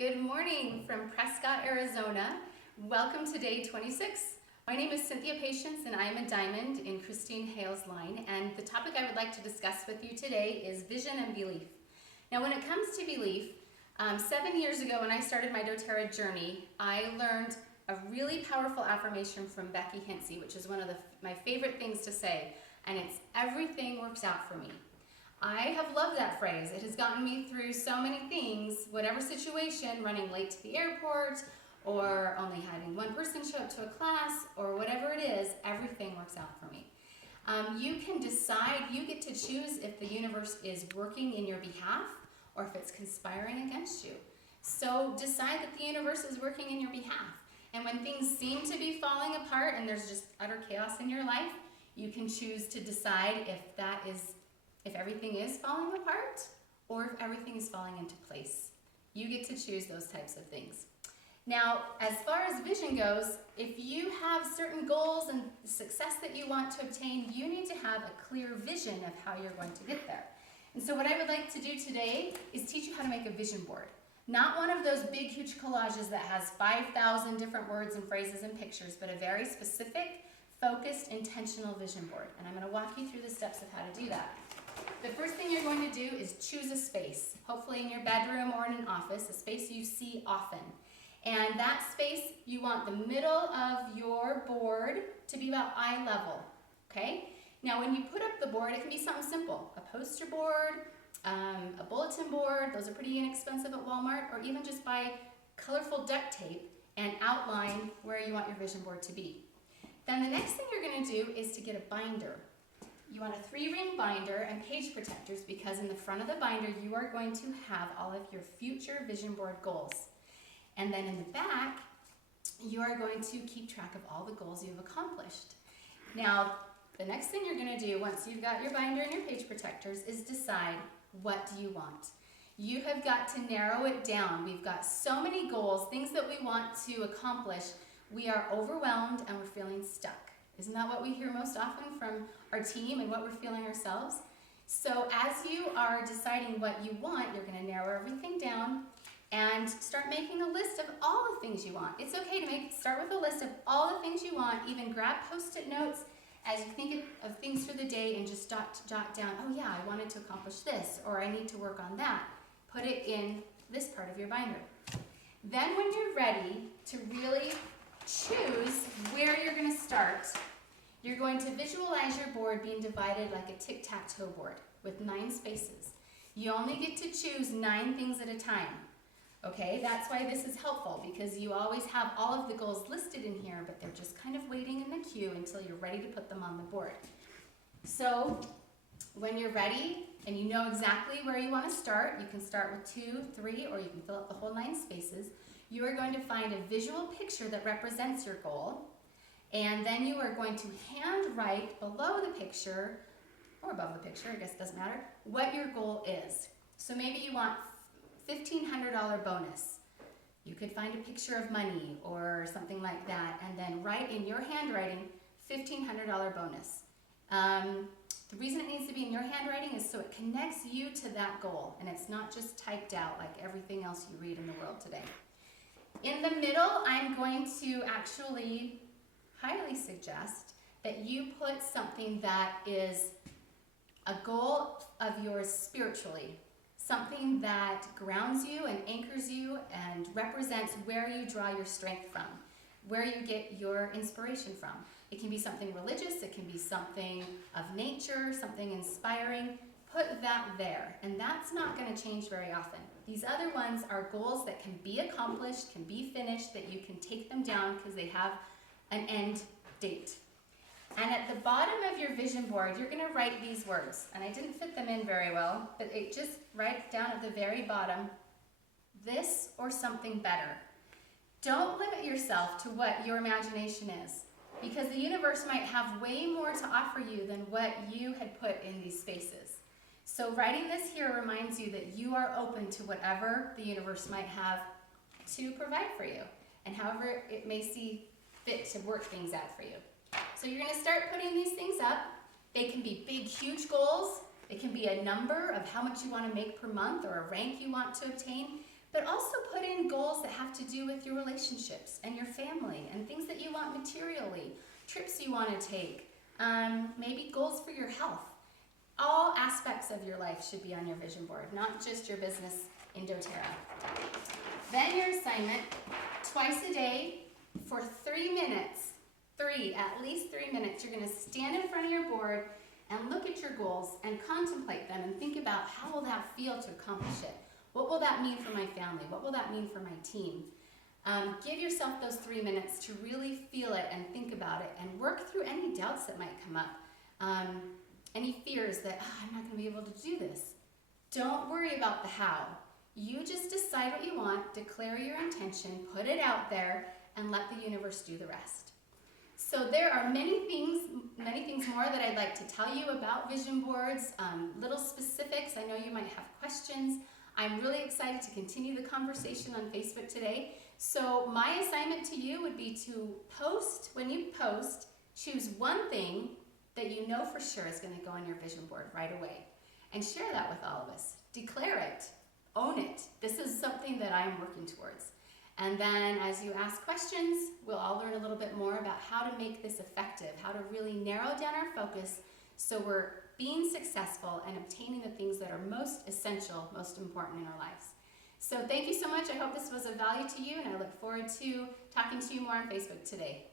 Good morning from Prescott, Arizona. Welcome to day 26. My name is Cynthia Patience and I am a diamond in Christine Hale's line, and the topic I would like to discuss with you today is vision and belief. Now when it comes to belief, 7 years ago when I started my doTERRA journey, I learned a really powerful affirmation from Becky Hinsey, which is one of my favorite things to say, and it's everything works out for me. I have loved that phrase. It has gotten me through so many things, whatever situation, running late to the airport, or only having one person show up to a class, or whatever it is, everything works out for me. You can decide, you get to choose if the universe is working in your behalf or if it's conspiring against you. So decide that the universe is working in your behalf. And when things seem to be falling apart and there's just utter chaos in your life, you can choose to decide if everything is falling apart or if everything is falling into place. You get to choose those types of things. Now, as far as vision goes, if you have certain goals and success that you want to obtain, you need to have a clear vision of how you're going to get there. And so what I would like to do today is teach you how to make a vision board. Not one of those big, huge collages that has 5,000 different words and phrases and pictures, but a very specific, focused, intentional vision board. And I'm going to walk you through the steps of how to do that. The first thing you're going to do is choose a space, hopefully in your bedroom or in an office, a space you see often. And that space, you want the middle of your board to be about eye level, okay? Now when you put up the board, it can be something simple, a poster board, a bulletin board, those are pretty inexpensive at Walmart, or even just buy colorful duct tape and outline where you want your vision board to be. Then the next thing you're going to do is to get a binder. You want a 3-ring binder and page protectors because in the front of the binder you are going to have all of your future vision board goals. And then in the back, you are going to keep track of all the goals you've accomplished. Now, the next thing you're going to do once you've got your binder and your page protectors is decide, what do you want? You have got to narrow it down. We've got so many goals, things that we want to accomplish. We are overwhelmed and we're feeling stuck. Isn't that what we hear most often from our team and what we're feeling ourselves? So as you are deciding what you want, you're going to narrow everything down and start making a list of all the things you want. It's okay to start with a list of all the things you want, even grab Post-it notes as you think of things for the day and just jot down, oh yeah, I wanted to accomplish this, or I need to work on that. Put it in this part of your binder. Then when you're ready to really choose where you're going to start, you're going to visualize your board being divided like a tic-tac-toe board with 9 spaces. You only get to choose 9 things at a time. Okay, that's why this is helpful because you always have all of the goals listed in here, but they're just kind of waiting in the queue until you're ready to put them on the board. So when you're ready and you know exactly where you want to start, you can start with 2, 3, or you can fill up the whole 9 spaces. You are going to find a visual picture that represents your goal. And then you are going to handwrite below the picture, or above the picture, I guess it doesn't matter, what your goal is. So maybe you want $1,500 bonus. You could find a picture of money or something like that, and then write in your handwriting, $1,500 bonus. The reason it needs to be in your handwriting is so it connects you to that goal, and it's not just typed out like everything else you read in the world today. In the middle, I'm going to actually highly suggest that you put something that is a goal of yours spiritually, something that grounds you and anchors you and represents where you draw your strength from, where you get your inspiration from. It can be something religious, it can be something of nature, something inspiring. Put that there, and that's not going to change very often. These other ones are goals that can be accomplished, can be finished, that you can take them down because they have an end date. And at the bottom of your vision board, you're going to write these words. And I didn't fit them in very well, but it just writes down at the very bottom, this or something better. Don't limit yourself to what your imagination is, because the universe might have way more to offer you than what you had put in these spaces. So writing this here reminds you that you are open to whatever the universe might have to provide for you, and however it may see fit to work things out for you. So you're going to start putting these things up. They can be big, huge goals. It can be a number of how much you want to make per month or a rank you want to obtain. But also put in goals goals that have to do with your relationships and your family and things that you want materially, trips you want to take, maybe goals for your health. All aspects of your life should be on your vision board, not just your business in doTERRA. Then your assignment, twice a day for 3 minutes, at least 3 minutes, you're going to stand in front of your board and look at your goals and contemplate them and think about how will that feel to accomplish it? What will that mean for my family? What will that mean for my team? Give yourself those 3 minutes to really feel it and think about it and work through any doubts that might come up. Any fears that, I'm not going to be able to do this. Don't worry about the how. You just decide what you want, declare your intention, put it out there, and let the universe do the rest. So there are many things more that I'd like to tell you about vision boards, little specifics. I know you might have questions. I'm really excited to continue the conversation on Facebook today. So my assignment to you would be to post, when you post, choose one thing that you know for sure is going to go on your vision board right away. And share that with all of us. Declare it. Own it. This is something that I'm working towards. And then as you ask questions, we'll all learn a little bit more about how to make this effective, how to really narrow down our focus so we're being successful and obtaining the things that are most essential, most important in our lives. So thank you so much. I hope this was of value to you, and I look forward to talking to you more on Facebook today.